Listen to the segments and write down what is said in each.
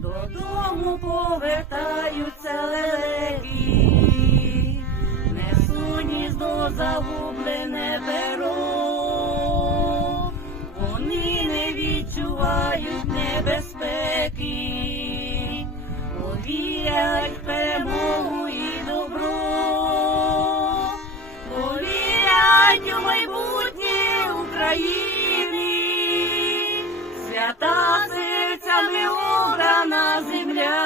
Додому повертаються лелеки, несу гніздо загублене перо, вони не відчувають небезпеки. безпосередньо майбутнє України, свята серцями обрана земля,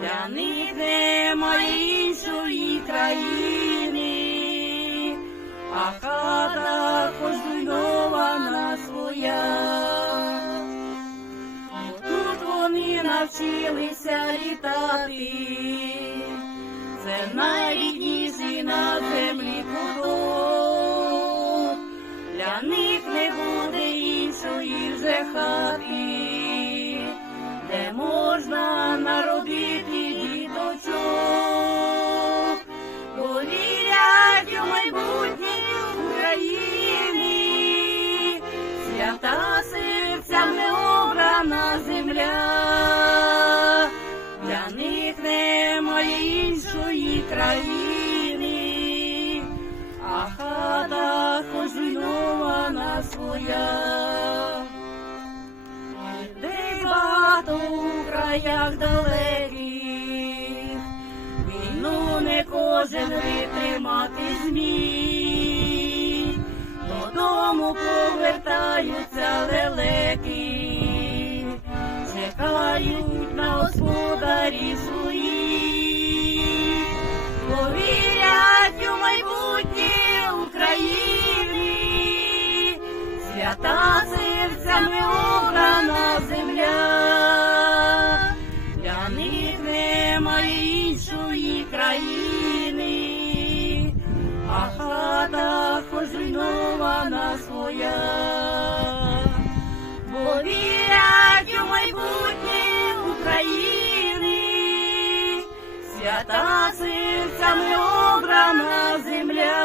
для них немає іншої країни, а хата позруйнована своя. Навчилися літати, це найрідніше хати, де можна народити діточок, бо вірять у майбутнє України, свята серцям необрана земля, для них немає іншої країни, а хата хоч зруйнована своя. Багато у краях далеких, війну не кожен витримати зміг, додому повертаються іншої країни, а хата хоч зруйнована своя, бо вірять у майбутнє України, свята серцями обрана земля,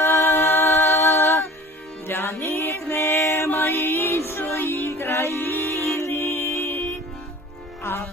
для них немає іншої країни. а